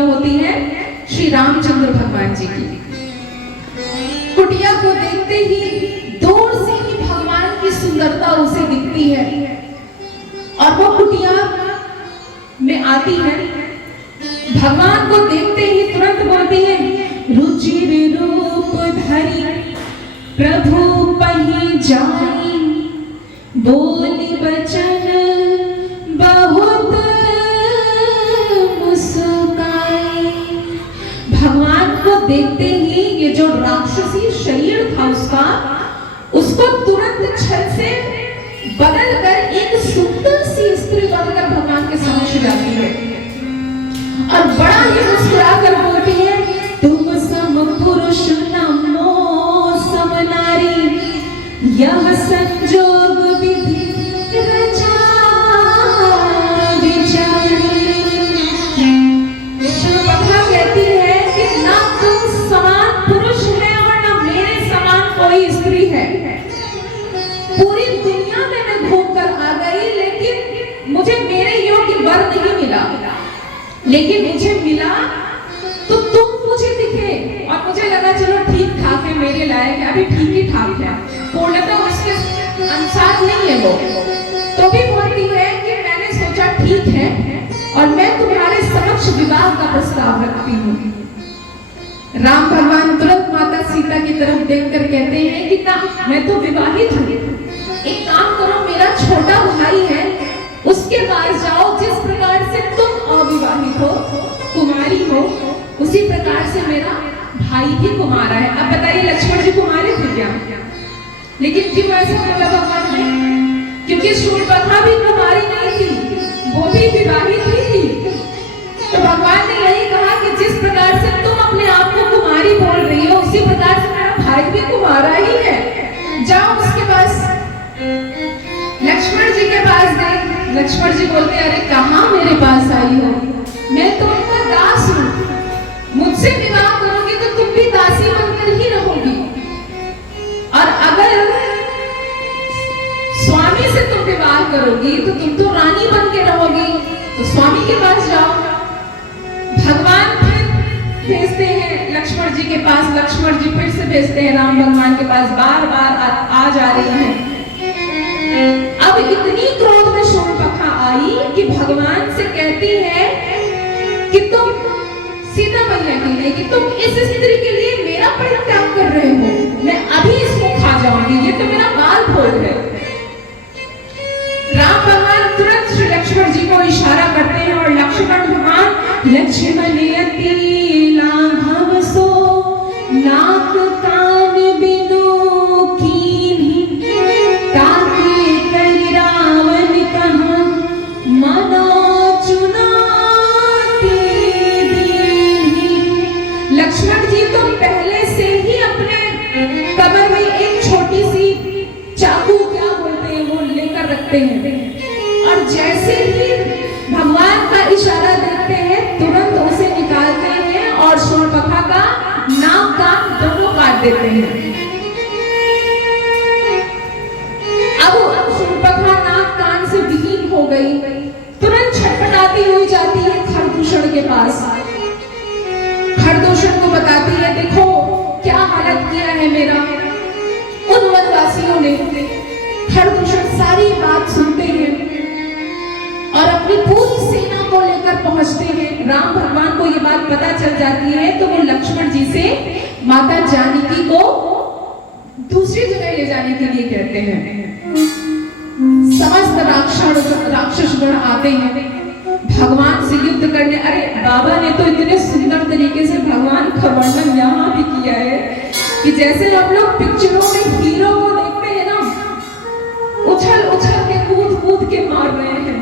कुटिया होती है श्री रामचंद्र भगवान जी की। कुटिया को देखते ही दूर से ही भगवान की सुंदरता उसे दिखती है और वो कुटिया में आती है। भगवान को देखते ही तुरंत बोलती है, रुचिर रूप धरी प्रभु पही जाई, बोली बचन बहुत मुस्काई। भगवान को देखते ही ये जो राक्षसी शरीर था उसको तुरंत छल से बदलकर एक सुंदर सी स्त्री बनकर भगवान के समक्ष जाती है और बड़ा ही मुस्कुरा कर बोलती है, तुम सम पुरुष नमो सम नारी, यह संजोग विधि रचा विचारी। शूर्पणखा कहती है कि ना तुम समान पुरुष है और ना मेरे समान कोई स्त्री है। पूरी दुनिया में मैं घूम कर आ गई लेकिन मुझे मेरे योग्य वर नहीं मिला, लेकिन मुझे मिला तो तुम मुझे दिखे और मुझे लगा चलो ठीक ठाक है, मेरे लायक है, अभी ठीक ही ठाक है, पूर्णतः उसके अनुसार नहीं है वो, तो भी बोलती है कि मैंने सोचा ठीक है और मैं तुम्हारे समक्ष विवाह का प्रस्ताव रखती हूँ। राम भगवान तुरंत माता सीता की तरफ देखकर कहते हैं कि ना, मैं तो विवाहित हूँ, एक काम करो, मेरा छोटा भाई है उसके पास जाओ, जिस प्रकार से तुम अविवाहित हो, कुमारी हो, उसी प्रकार से मेरा भाई भी कुमारा है। अब बताइए लक्ष्मण जी कुमारे थे क्या? लेकिन क्यों ऐसा बोला भगवान ने? क्योंकि शूर्पणखा भी कुमारी नहीं थी, वो भी विवाहित ही थी। तो भगवान ने यही कहा कि जिस प्रकार से तुम अपने आप को कुमारी बोल रही हो, उसी प्रकार से मेरा भाई भी कुमारा ही है, जाओ उसके पास। लक्ष्मण जी के पास गए। लक्ष्मण जी बोलते, अरे कहाँ मेरे पास आई हो, मैं तो उनका दास हूँ, मुझसे विवाह करोगी तो तुम भी दासी बनकर ही रहोगी, और अगर स्वामी से तुम विवाह करोगी तो तुम तो रानी बन के रहोगी, तो स्वामी के पास जाओ। भगवान फिर भेजते हैं लक्ष्मण जी के पास, लक्ष्मण जी फिर से भेजते हैं राम भगवान के पास, बार बार आ जा रही है। अब इतनी क्रोध में शूर्पणखा आई कि भगवान से कहती है कि तुम सीता मैया के लिए, कि तुम इस स्त्री के लिए मेरा परित्याग कर रहे हो, मैं अभी इसको खा जाऊंगी, ये तो मेरा बाल भोग है। राम भगवान तुरंत श्री लक्ष्मण जी को इशारा करते हैं और लक्ष्मण भगवान, लक्ष्मण यति लाघव सो नाक कान बिनु कीन्ही, ताके करि रावण कहा मनो चुनौती दीन्ही। लक्ष्मण जी तो पहले से ही अपने कमर में एक छोटी सी चाकू, क्या बोलते हैं वो, लेकर रखते हैं, और जैसे ही भगवान का इशारा देखते हैं तुरंत उसे निकालते हैं और शूर्पणखा का नाक कान दोनों काट देते हैं। अब शूर्पणखा नाक कान से विहीन हो गई, तुरंत छटपटाती हुई जाती है खरदूषण के पास। खरदूषण को बताती है, देखो क्या हालत किया है मेरा। उन वनवासियों ने, खरदूषण सारी बात सुनते हैं और अपनी पूरी सेना को लेकर पहुंचते हैं। राम भगवान को ये बात पता चल जाती है तो वो लक्ष्मण जी से माता जानकी को दूसरी जगह ले जाने के लिए कहते हैं। समस्त राक्षस गण आते हैं भगवान से युद्ध करने। अरे बाबा ने तो इतने सुंदर तरीके से भगवान का वर्णन यहाँ भी किया है कि जैसे हम लोग पिक्चरों में हीरो को देखते हैं ना, उछल उछल के कूद कूद के मार रहे हैं,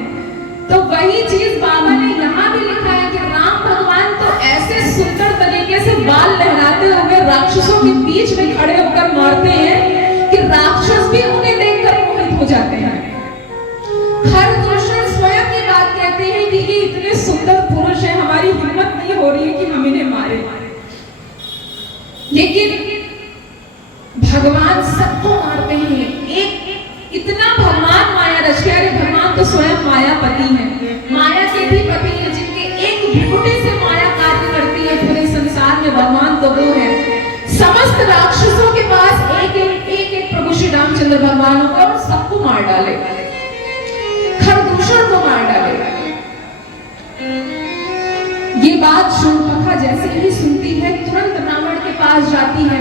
तो वही चीज बाबा ने यहाँ भी लिखा है कि राम भगवान तो ऐसे सुंदर तरीके से बाल लहराते हुए राक्षसों के बीच में खड़े होकर मारते हैं कि राक्षस भी उन्हें देखकर मोहित हो जाते हैं। खरदूषण स्वयं ये बात कहते हैं कि ये इतने सुंदर पुरुष हैं, हमारी हिम्मत नहीं हो रही है कि हम इन्हें मारे, लेकिन भगवान सबको मारते हैं। एक इतना भगवान माया रच के, अरे भगवान तो स्वयं मायापति हैं, माया के भी पति हैं, जिनके एक भ्रुकुटी से माया कार्य तो वो है। समस्त राक्षसों के पास एक एक प्रभु श्री रामचंद्र भगवान को और सबको मार डाले, खरदूषण को मार डाले। ये बात शूर्पणखा जैसे ही सुनती है तुरंत रावण के पास जाती है।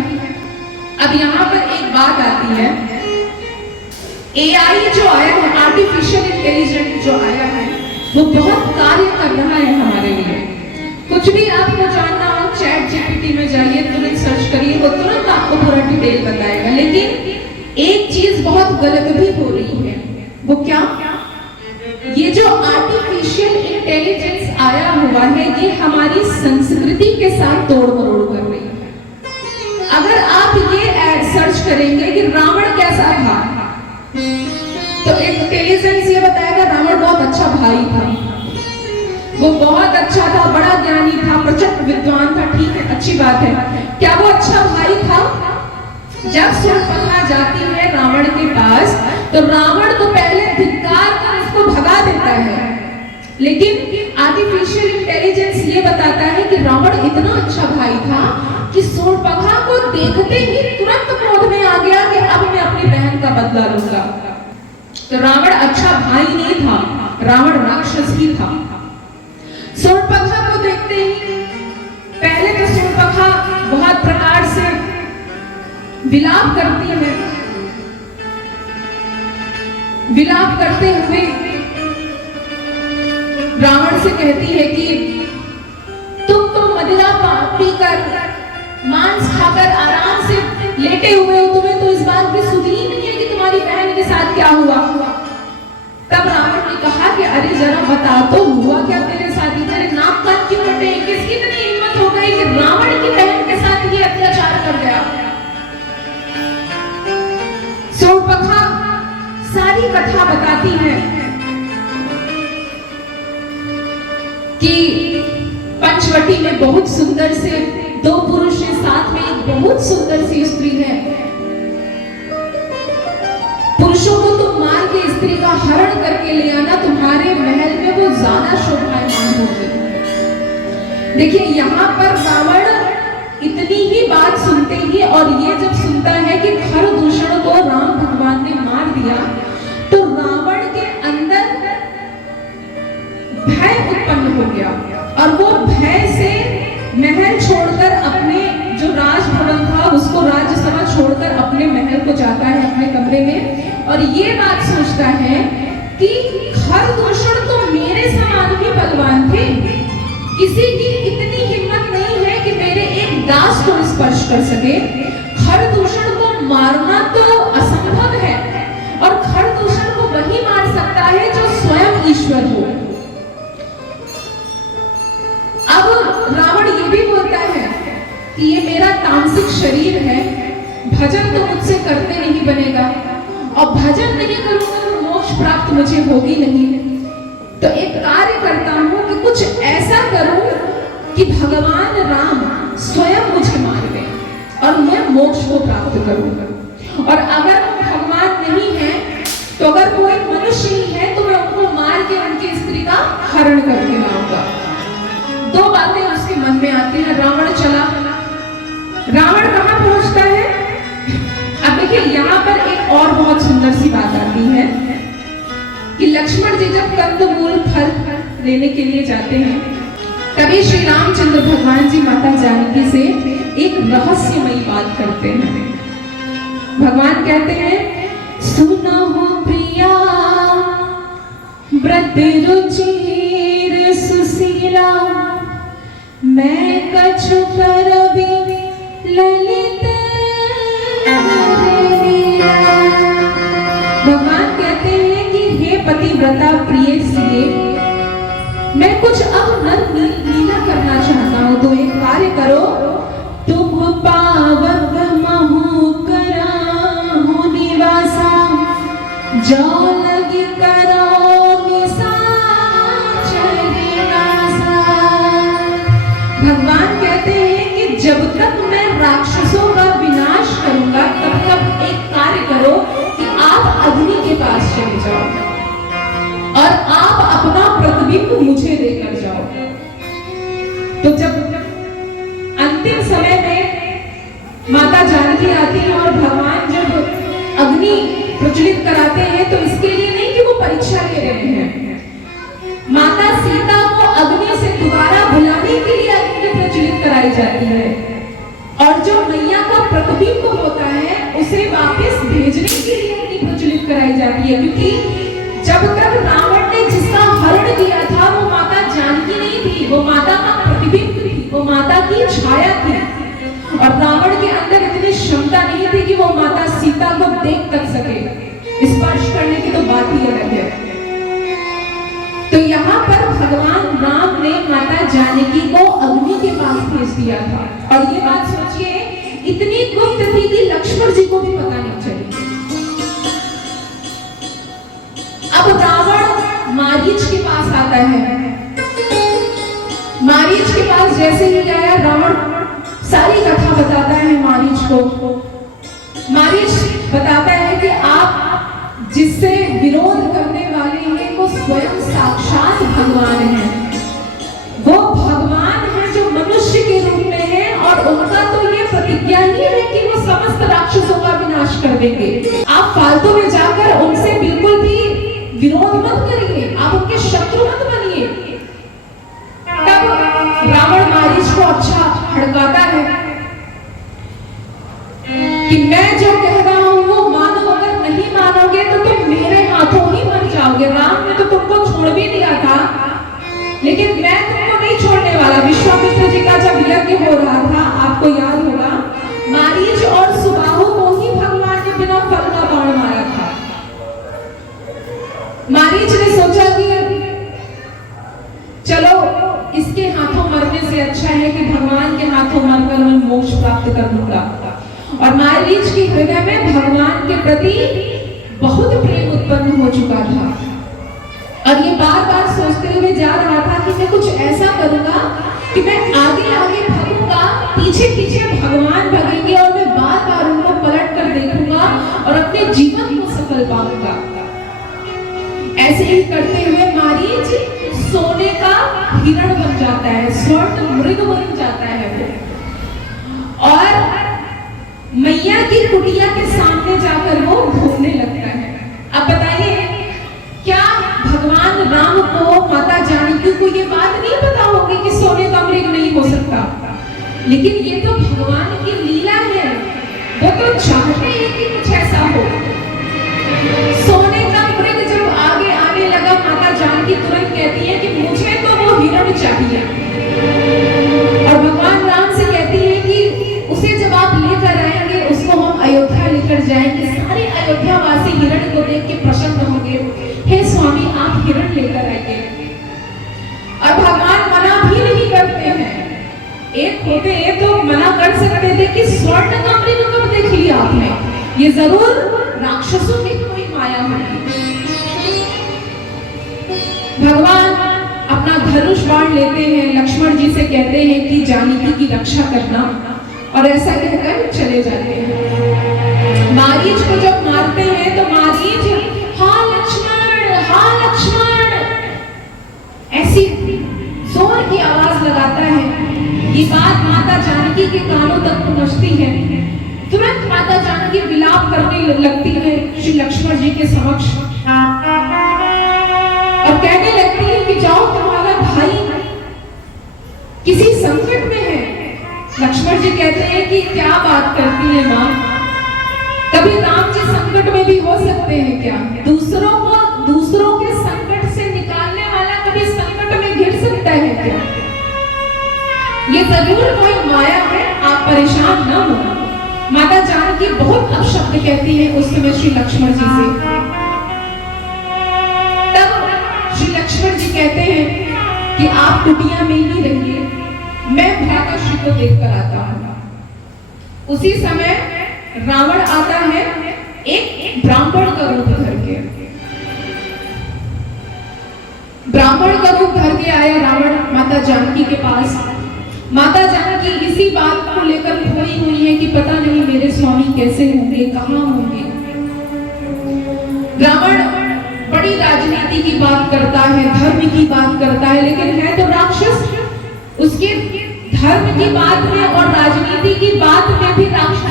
अब यहाँ पर एक बात आती है, एआई जो आया है, आर्टिफिशियल इंटेलिजेंस जो आया है, वो बहुत कार्य कर रहा है हमारे लिए। कुछ भी आपको जानना हो चैट जीपीटी में जाइए, तुरंत सर्च करिए, वो तुरंत आपको पूरा डिटेल बताएगा। लेकिन एक चीज बहुत गलत भी हो रही है, वो क्या? ये जो आर्टिफिशियल इंटेलिजेंस आया हुआ है, ये हमारी संस्कृति के साथ तोड़ मरोड़ कर रही है। अगर आप ये सर्च करेंगे कि रावण कैसा था, तो एक इंटेलिजेंस ये बताएगा रावण बहुत अच्छा भाई था, वो बहुत अच्छा था, बड़ा ज्ञानी था, प्रचंड विद्वान था। ठीक है, अच्छी बात है। क्या वो अच्छा भाई था? जब शूर्पणखा जाती है रावण के पास, तो रावण तो पहले धिक्कार कर उसको भगा देता है, लेकिन आर्टिफिशियल इंटेलिजेंस ये बताता है कि रावण इतना अच्छा भाई था कि शूर्पणखा को देखते ही तुरंत क्रोध में आ गया कि अब मैं अपनी बहन का बदला लूंगा। तो रावण अच्छा भाई नहीं था, रावण राक्षस ही था। शूर्पणखा को देखते ही पहले तो शूर्पणखा बहुत प्रकार से विलाप करती है। विलाप करते हुए रावण से कहती है कि तुम तो मदिरा पीकर मांस खाकर आराम से लेटे हुए हो, तुम्हें तो इस बात की सुध ही नहीं है कि तुम्हारी बहन के साथ क्या हुआ। तब रावण ने कहा कि अरे जरा बता तो, हुआ क्या तेरे साथ? तेरे नाक कान क्यों कटे? किसकी इतनी हिम्मत हो गई कि रावण की बहन के साथ ये अत्याचार कर गया? शूर्पणखा सारी कथा बताती है कि पंचवटी में बहुत सुंदर से दो पुरुष हैं, साथ में एक बहुत सुंदर सी स्त्री है। पुरुषों को तुम मार के स्त्री का हरण करके ले आना, तुम्हारे महल में वो ज्यादा शोभायमान होगी। देखिए यहाँ पर रावण इतनी ही बात सुनते ही, और ये जब सुनता है कि खरदूषण को राम भगवान ने मार दिया, तो रावण के अंदर भय उत्पन्न हो गया और वो भय से महल छोड़कर, अपने जो राजभवन था उसको, राज्यसभा छोड़कर अपने महल को जाता है, अपने कमरे में, और ये बात सोचता है कि खरदूषण तो मेरे समान ही बलवान थे, किसी की इतनी हिम्मत नहीं है कि मेरे एक दास को स्पर्श कर सके। खरदूषण को मारना तो असंभव है, और खरदूषण को वही मार सकता है जो स्वयं ईश्वर हो। अब रावण ये भी बोलता है कि ये मेरा तामसिक शरीर है, भजन तो मुझसे करते नहीं बनेगा, और भजन नहीं करूंगा तो मोक्ष प्राप्त मुझे होगी नहीं। तो एक कार्य करता हूं कि कुछ ऐसा करूं कि भगवान राम स्वयं मुझे मार दे और मैं मोक्ष को प्राप्त करूं। और अगर भगवान नहीं है, तो अगर कोई मनुष्य ही है, तो मैं उनको मार के उनकी स्त्री का हरण करके लाऊंगा। दो बातें उसके मन में आती हैं। रावण चला। रावण कहां पहुंचता है? अब देखिए यहाँ पर एक और बहुत सुंदर सी बात आती है कि लक्ष्मण जी जब कंदमूल फल लेने के लिए जाते हैं, तभी श्री रामचंद्र भगवान जी माता जानकी से एक रहस्यमयी बात करते हैं। भगवान कहते हैं, सुनो प्रिया व्रत रुचिर सुशीला, मैं कछु करबी ललित। भगवान कहते हैं कि हे पतिव्रता प्रिय सिए, मैं कुछ अब नर लीला करना चाहता हूं, तो एक कार्य करो, तुम पावक महु कराहु निवासा, जो लगी करो निशाचर विनाशा। भगवान कहते हैं कि जब तक मैं राक्षसों का विनाश करूंगा, तब तक एक कार्य करो कि आप अग्नि के पास चले जाओ और आप अपना प्रतिबिंब मुझे देकर जाओ। तो जब अंतिम समय में माता जानकी आती है और भगवान जब अग्नि प्रज्वलित कराते हैं तो इसके लिए नहीं कि वो परीक्षा ले रहे हैं, माता सीता को अग्नि से दोबारा बुलाने के लिए अग्नि प्रज्वलित कराई जाती है। और जो मैया का प्रतिबिंब होता है उसे वापस भेजने के लिए अग्नि प्रज्वलित कराई जाती है, क्योंकि जब तक रावण ने जिसका हरण किया था वो माता जानकी नहीं थी, वो माता का प्रतिबिंब थी, वो माता की छाया थी। और रावण के अंदर इतनी क्षमता नहीं थी कि वो माता सीता को देख तक सके, स्पर्श करने की तो बात ही अलग है। तो यहाँ पर भगवान राम ने माता जानकी को अग्नि के पास भेज दिया था। और ये बात सोचिए इतनी गुप्त थी कि लक्ष्मण जी को भी पता नहीं चली। अब रावण मारीच के पास आता है, मारीच के पास जैसे ही आया रावण सारी कथा बताता है मारीच को। मारीच बताता है कि आप जिससे विरोध करने वाले हैं वो स्वयं साक्षात भगवान हैं, वो भगवान है जो मनुष्य के रूप में है और उनका तो ये प्रतिज्ञा ही है कि वो समस्त राक्षसों का विनाश कर देंगे। आप फालतू में जाकर उनसे बिल्कुल भी विरोध मत करिए, आप उनके शत्रु मत बनिए। तब रावण मारीच को अच्छा हड़काता है कि मैं जो कह रहा हूं वो मानो, अगर नहीं मानोगे तो तुम मेरे हाथों ही मर जाओगे। राम ने तो तुमको छोड़ भी दिया था, लेकिन मैं तुमको नहीं छोड़ने वाला। विश्वामित्र जी का जब यज्ञ हो रहा था, आपको याद होगा, मारीच और सुबाहु को ही भगवान ने बिना फल का बाण मारा था। मारीच ने सोचा कि चलो इसके हाथों मरने से अच्छा है कि भगवान के हाथों मरकर मैं मोक्ष प्राप्त कर लूंगा। और मारीच के हृदय में भगवान के प्रति बहुत प्रेम उत्पन्न हो चुका था और ये बार बार सोचते हुए जा रहा था कि मैं कुछ ऐसा करूंगा कि मैं आगे आगे भागूंगा, पीछे पीछे भगवान भागेंगे और मैं बार बार उनको पलट कर देखूंगा और अपने जीवन को सफल पाऊंगा। ऐसे ही करते हुए मारीच सोने का हिरण बन जाता है, स्वर्ण मृग बन जाता है वो, और मैया की कुटिया के सामने जाकर वो घूमने लगता है। अब बताइए क्या भगवान राम को माता जानकी को ये बात नहीं पता होगी कि सोने का मृग नहीं हो सकता, लेकिन ये तो भगवान की लीला है, वो तो चाहते हैं कि कुछ ऐसा हो। सोने का मृग जब आगे आने लगा, माता जानकी तुरंत कहती है कि मुझे तो वो हिरण चाहिए, और भगवान राम से कहती है कि उसे जब आप लेकर आएंगे उसको हम अयोध्या लेकर जाएंगे, सारे अयोध्या वासी हिरण को देख के प्रसन्न होंगे, हे स्वामी आप हिरण लेकर आइए। और भगवान मना भी नहीं करते हैं, एक होते तो मना कर सकते थे कि स्वर्ण का मृग कब देख लिया आपने, ये जरूर राक्षसों की कोई माया होगी। भगवान अपना धनुष बाण लेते हैं, लक्ष्मण जी से कहते हैं कि जानकी की रक्षा करना, और ऐसा कहकर चले जाते हैं। मारीच को जब मारते हैं तो मारीच हाँ लक्ष्मण ऐसी जोर की आवाज लगाता है। ये बात माता जानकी के कानों तक पहुंचती है। तुरंत माता जानकी विलाप करने लगती है श्री लक्ष्मण जी के समक्ष और कहने लगती है कि जाओ तुम्हारा भाई किसी संकट में है। लक्ष्मण जी कहते हैं कि क्या बात करती है माँ, कभी राम जी संकट में भी हो सकते हैं क्या? दूसरों के संकट से निकालने वाला कभी संकट में घिर सकता है क्या? ये जरूर कोई माया है, आप परेशान न हो। माता जानकी बहुत अपशब्द कहती है उस समय श्री लक्ष्मण जी से। तब श्री लक्ष्मण जी कहते हैं कि आप कुटिया में ही रहिए, मैं भ्राताश्री को देख कर आता हूं। उसी समय रावण आता है एक ब्राह्मण का रूप धर के। ब्राह्मण का रूप धर के आया रावण माता जानकी के पास। माता जानकी इसी बात को लेकर खोई हुई है कि पता नहीं मेरे स्वामी कैसे होंगे, कहां होंगे। रावण बड़ी राजनीति की बात करता है, धर्म की बात करता है, लेकिन है तो राक्षस। उसके धर्म की बात में और राजनीति की बात में भी राक्षस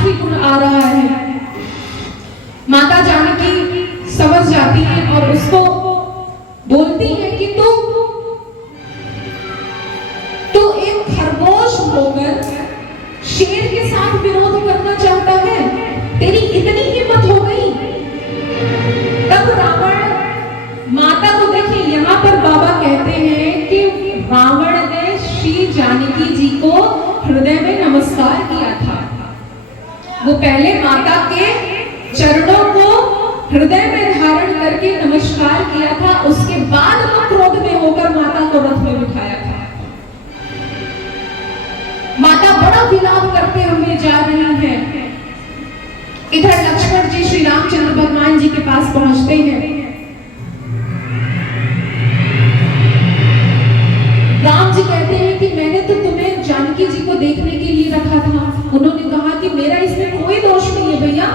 वो पहले माता के चरणों को हृदय में धारण करके नमस्कार किया था, उसके बाद वो क्रोध में होकर माता को रथ में बिठाया था। माता बड़ा विलाप करते हुए जा रही हैं। इधर लक्ष्मण जी श्री रामचंद्र भगवान जी के पास पहुंचते हैं। राम जी कहते हैं कि मैंने तो तुम्हें जानकी जी को देखने के लिए रखा था। उन्होंने कहा कि मेरा इसमें कोई दोष नहीं है भैया,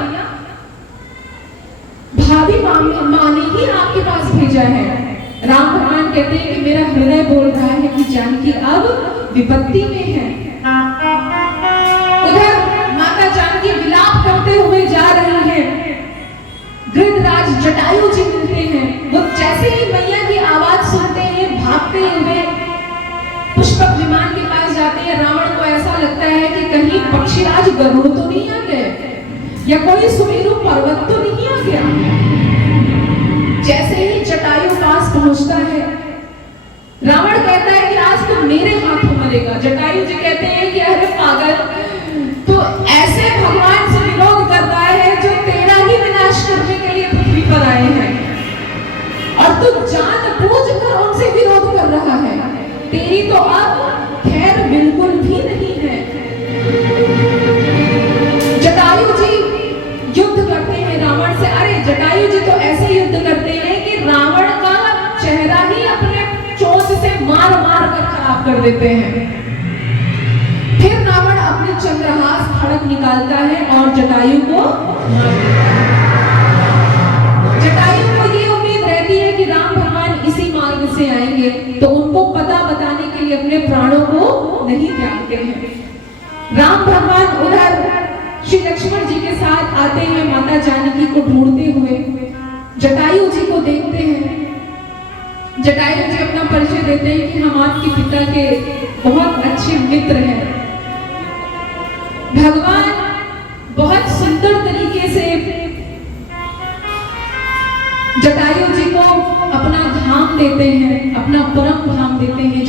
भाभी माँ ने ही आपके पास भेजा है। राम भगवान कहते हैं कि मेरा हृदय बोल रहा है कि जानकी अब विपत्ति में है। उधर माता जानकी विलाप करते हुए जा रही है। गृधराज जटायु जी मिलते हैं। वो जैसे ही मैया की आवाज सुनते हैं, भागते हुए पुष्पक विमान के पास जाते हैं। रावण को ऐसा लगता है कि कहीं पक्षीराज गरुड़ तो नहीं आ गए या कोई सुमेरु पर्वत तो नहीं आ गया। जैसे ही जटायु पास पहुंचता है, रावण कहता है कि आज तो मेरे हाथों मरेगा। जटायु जी कहते हैं कि अरे पागल, तो ऐसे भगवान से विरोध कर रहा है जो तेरा ही विनाश करने के लिए पृथ्वी पर आए हैं, और तू जानबूझकर उनसे विरोध कर रहा है। तेरी तो अब खैर बिल्कुल भी नहीं है। जटायु जी युद्ध करते हैं रावण से। अरे जटायु जी तो ऐसे युद्ध करते हैं कि रावण का चेहरा ही अपने चोंच से मार मार कर खराब कर देते हैं। फिर रावण अपने चंद्रहास खड़ग निकालता है और जटायु को ये उम्मीद रहती है कि राम भगवान इसी मार्ग से आएंगे, तो उनको पता बताने के लिए अपने प्राणों को नहीं त्यागते हैं। राम भगवान उधर श्री लक्ष्मण जी के साथ आते हैं, माता जानकी को ढूंढते हुए जटायु जी को देखते हैं। जटायु जी अपना परिचय देते हैं कि हम आपके पिता के बहुत अच्छे मित्र हैं। भगवान बहुत सुंदर तरीके से जटायु जी को अपना धाम देते हैं, अपना परम धाम देते हैं।